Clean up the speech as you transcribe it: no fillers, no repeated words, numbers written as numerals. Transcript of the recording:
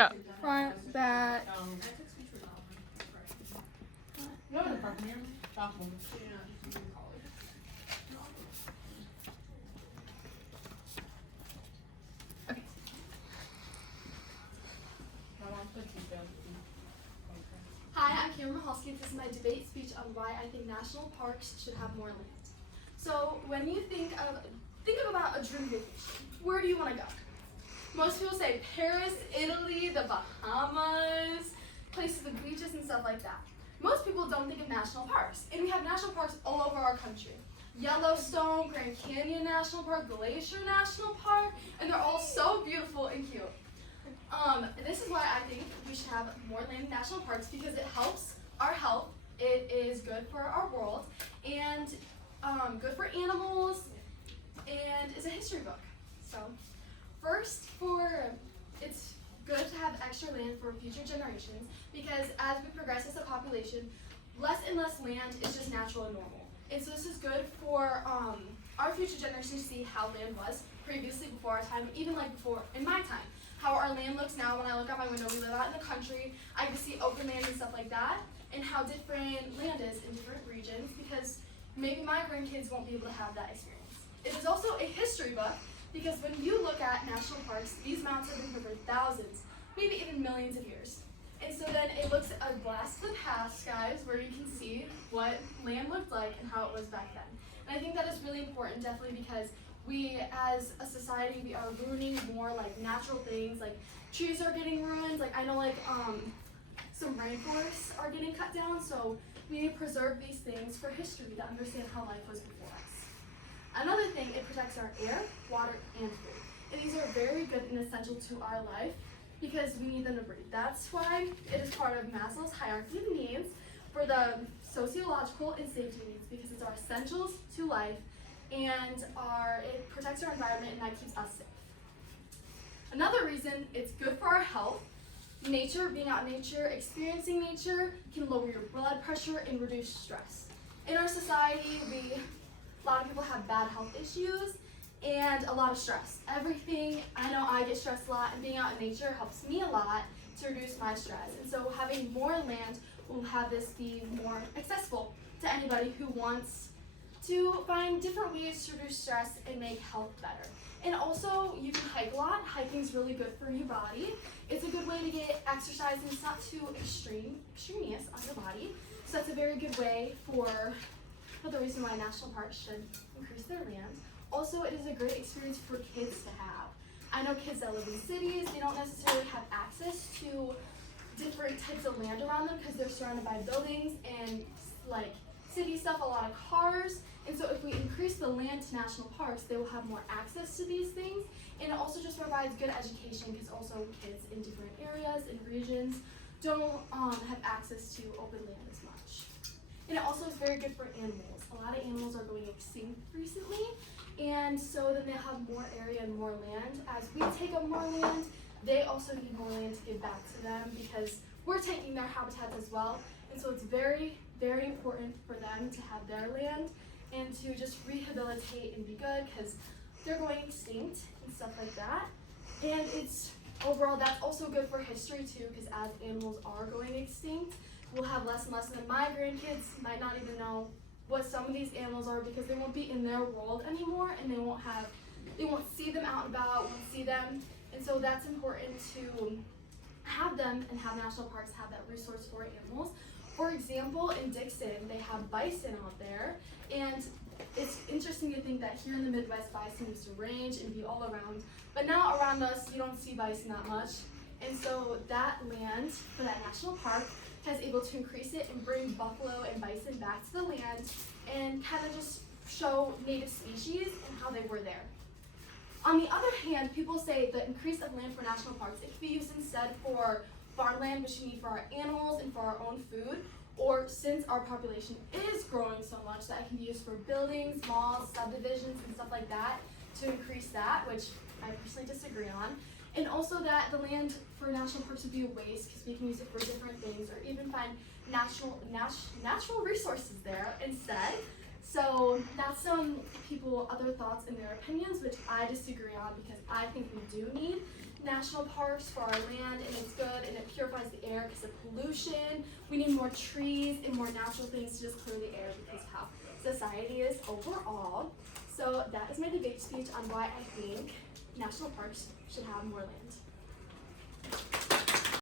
Front, back. Okay. Hi, I'm Cameron Mahalski. This is my debate speech on why I think national parks should have more land. So when you think about a dream vacation, where do you want to go? Most people say Paris, Italy, the Bahamas, places with beaches and stuff like that. Most people don't think of national parks, and we have national parks all over our country. Yellowstone, Grand Canyon National Park, Glacier National Park, and they're all so beautiful and cute. This is why I think we should have more land in national parks, because it helps our health, it is good for our world, and good for animals, and is a history book. So first, it's good to have extra land for future generations, because as we progress as a population, less and less land is just natural and normal. And so this is good for our future generations to see how land was previously before our time, even like before in my time. How our land looks now. When I look out my window, we live out in the country, I can see open land and stuff like that, and how different land is in different regions, because maybe my grandkids won't be able to have that experience. It is also a history book, because when you look at national parks, these mountains have been here for thousands, maybe even millions of years. And so then it looks at a blast of the past, guys, where you can see what land looked like and how it was back then. And I think that is really important, definitely, because we, as a society, we are ruining more like natural things, like trees are getting ruined. Like I know, like some rainforests are getting cut down, so we need to preserve these things for history to understand how life was before us. Another thing, it protects our air, water, and food. And these are very good and essential to our life, because we need them to breathe. That's why it is part of Maslow's hierarchy of needs for the sociological and safety needs, because it's our essentials to life, and it protects our environment, and that keeps us safe. Another reason it's good for our health, nature, being out in nature, experiencing nature can lower your blood pressure and reduce stress. In our society, a lot of people have bad health issues and a lot of stress. Everything, I know I get stressed a lot, and being out in nature helps me a lot to reduce my stress. And so having more land will have this be more accessible to anybody who wants to find different ways to reduce stress and make health better. And also, you can hike a lot. Hiking is really good for your body. It's a good way to get exercise, and it's not too extraneous on your body. So that's a very good way for the reason why national parks should increase their land. Also, it is a great experience for kids to have. I know kids that live in cities, they don't necessarily have access to different types of land around them, because they're surrounded by buildings and like city stuff, a lot of cars. And so if we increase the land to national parks, they will have more access to these things. And it also just provides good education, because also kids in different areas and regions don't have access to open land as much. And it also is very good for animals. A lot of animals are going extinct recently, and so then they have more area and more land. As we take up more land, they also need more land to give back to them, because we're taking their habitats as well. And so it's very, very important for them to have their land and to just rehabilitate and be good, because they're going extinct and stuff like that. And it's overall, that's also good for history too, because as animals are going extinct, we'll have less and less, and then my grandkids might not even know what some of these animals are, because they won't be in their world anymore, and they won't see them out and about, won't see them. And so that's important to have them, and have national parks have that resource for animals. For example, in Dixon, they have bison out there, and it's interesting to think that here in the Midwest, bison used to range and be all around, but now around us, you don't see bison that much. And so that land for that national park has able to increase it and bring buffalo and bison back to the land, and kind of just show native species and how they were there. On the other hand, people say the increase of land for national parks, it can be used instead for farmland, which we need for our animals and for our own food, or since our population is growing so much, that it can be used for buildings, malls, subdivisions, and stuff like that, to increase that, which I personally disagree on. And also that the land for national parks would be a waste, because we can use it for different things, or even find natural resources there instead. So that's some people, other thoughts and their opinions, which I disagree on, because I think we do need national parks for our land, and it's good and it purifies the air because of pollution. We need more trees and more natural things to just clear the air because of how society is overall. So that is my debate speech on why I think national parks should have more land.